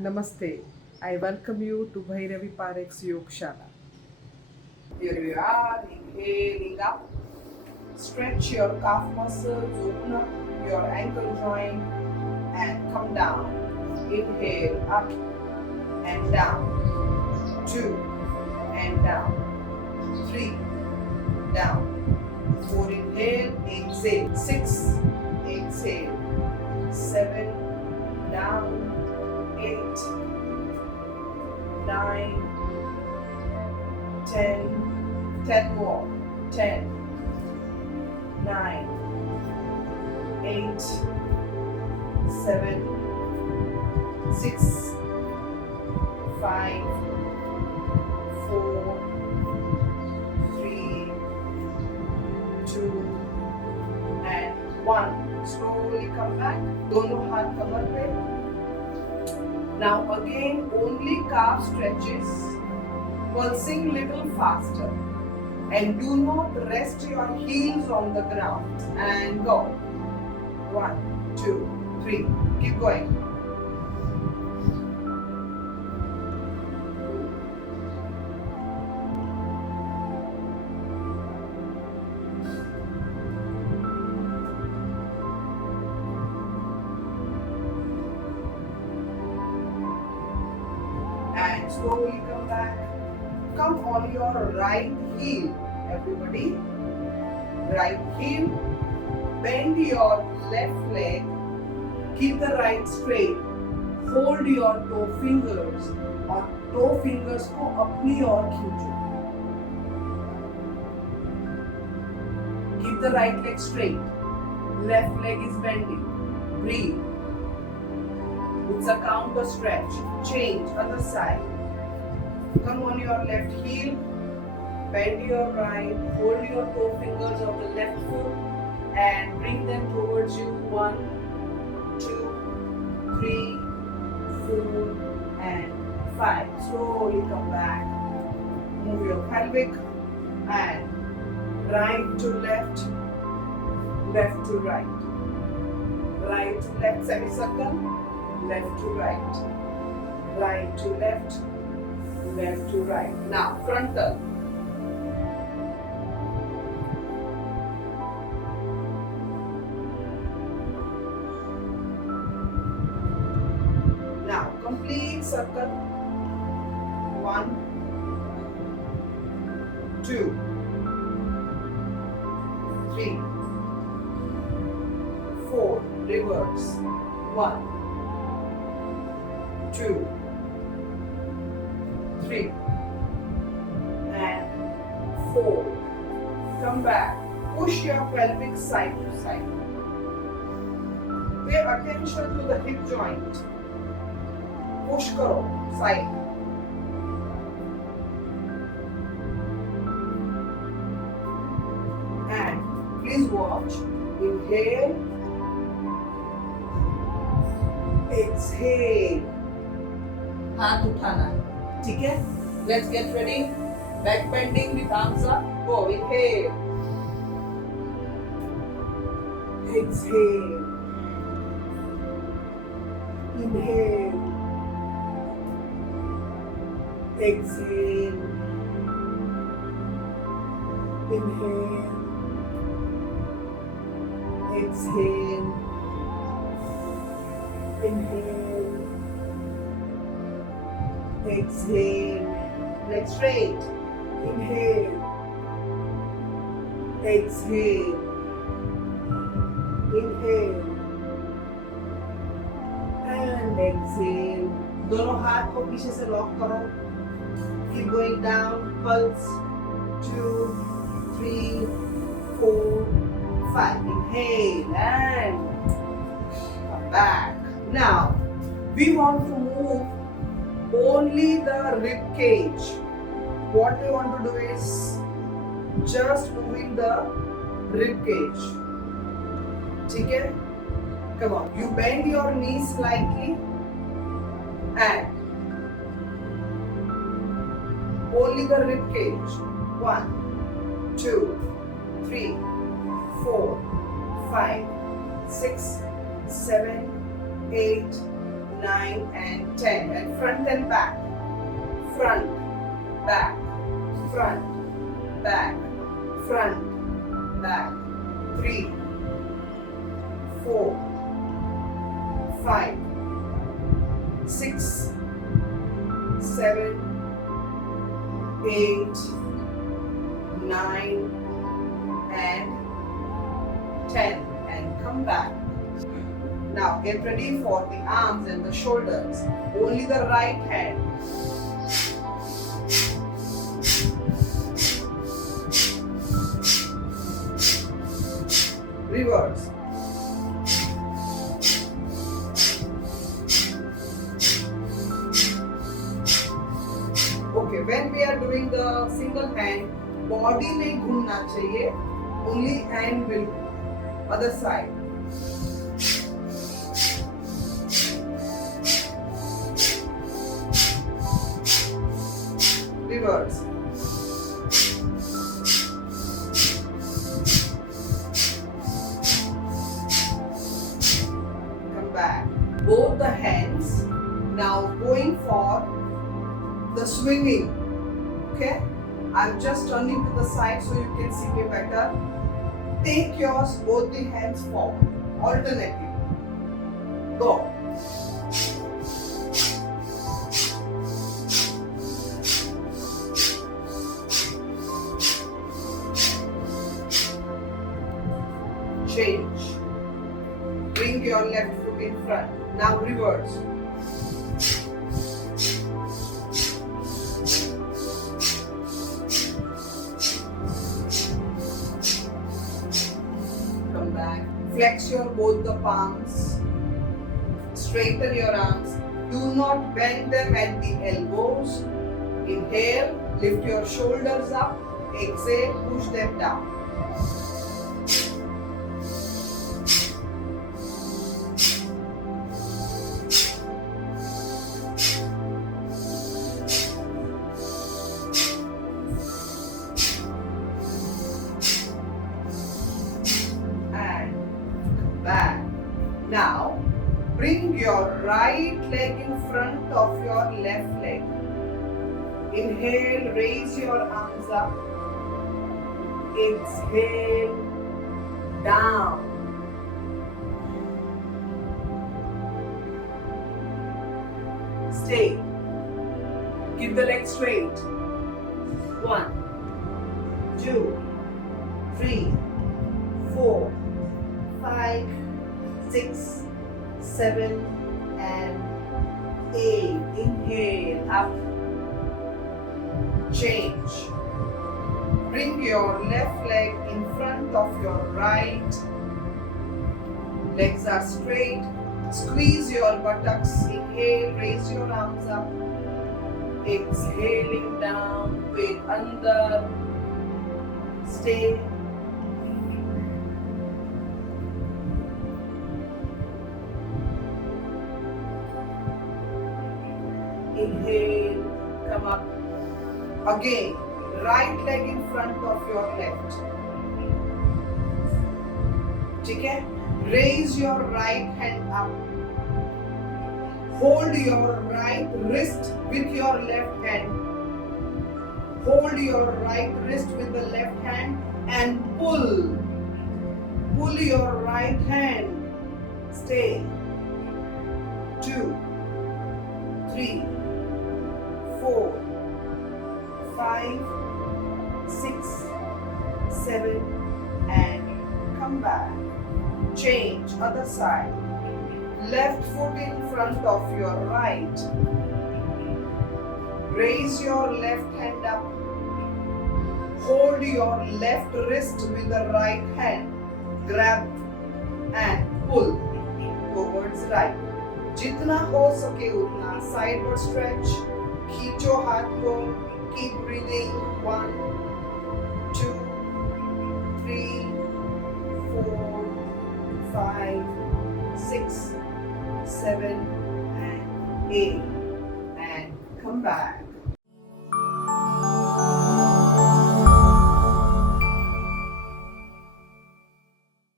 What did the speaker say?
Namaste. I welcome you to Bhairavi Parekh's Yogshaala. Here we are, inhaling up. Stretch your calf muscles, open up your ankle joint and come down. Inhale up and down. 2 and down. 3 down. 4 inhale, exhale. 6 exhale. 7 down. 8 9 10 more. 10 9 8 7 6 5 4 3 2 and 1. Slowly come back. दोनों हाथ कमर पे. Now again only calf stretches, pulsing little faster, and do not rest your heels on the ground. And go. 1 2 3. Keep going. And slowly come back. Come on your right heel, everybody. Right heel. Bend your left leg. Keep the right straight. Hold your toe fingers और toe fingers को अपनी ओर खींचो. Keep the right leg straight. Left leg is bending. Breathe. It's a counter stretch. Change, other side. Come on your left heel. Bend your right. Hold your toe fingers of the left foot and bring them towards you. 1, 2, 3, 4, and 5. Slowly come back. Move your pelvic and right to left, left to right. Right to left semicircle. Left to right, right to left, left to right. Now frontal. Now complete circle. 1 2 3 4. Reverse. 1 2 3 and 4. Come back. Push your pelvic side to side. Pay attention to the hip joint. Push karo side. And please watch. Inhale. Exhale. हाथ उठाना. ठीक है? Let's get ready. Back bending with arms up. Go. Inhale. Exhale. Inhale. Exhale. Inhale. Exhale. Inhale. Exhale. Legs straight. Inhale. Exhale. Inhale. And exhale. दोनों हाथ को पीछे से lock करो. Keep going down. Pulse. 2, 3, 4, 5. Inhale and come back. Now we want to move only the rib cage. What we want to do is just moving the rib cage. ठीक है? Come on. You bend your knees slightly and only the rib cage. 1 2 3 4 5 6 7 8 9 and 10. And front and back. Front, back, front, back, front, back. 3, 4, 5, 6, 7, 8, 9 and 10. And come back. Now get ready for the arms and the shoulders. Only the right hand. Reverse. Okay, when we are doing the single hand, body नहीं घूमना चाहिए. Only hand will other side. Reverse. Come back. Both the hands. Now going for the swinging. Okay? I'm just turning to the side so you can see me better. Take yours, both the hands forward. Alternately. Go. Change. Bring your left foot in front. Now reverse. Come back. Flex your both the palms. Straighten your arms. Do not bend them at the elbows. Inhale. Lift your shoulders up. Exhale. Push them down. Back. Now, bring your right leg in front of your left leg. Inhale, raise your arms up. Exhale, down. Stay. Keep the leg straight. 1, 2, 3, 4, 5, 6, 7 and 8. Inhale up. Change. Bring your left leg in front of your right. Legs are straight. Squeeze your buttocks. Inhale, raise your arms up. Exhaling down, weight under. Stay. Inhale, come up. Again, right leg in front of your left. ठीक है? Raise your right hand up. Hold your right wrist with your left hand. Hold your right wrist with the left hand and pull. Pull your right hand. Stay. 2, 3, 4, 5, 6, 7 and come back. Change other side. Left foot in front of your right. Raise your left hand up. Hold your left wrist with the right hand. Grab and pull towards right. जितना हो सके उतना sideward stretch. खींचो हाथ को. Keep breathing. 1, 2, 3, 4, 5, 6, 7 and 8 and come back.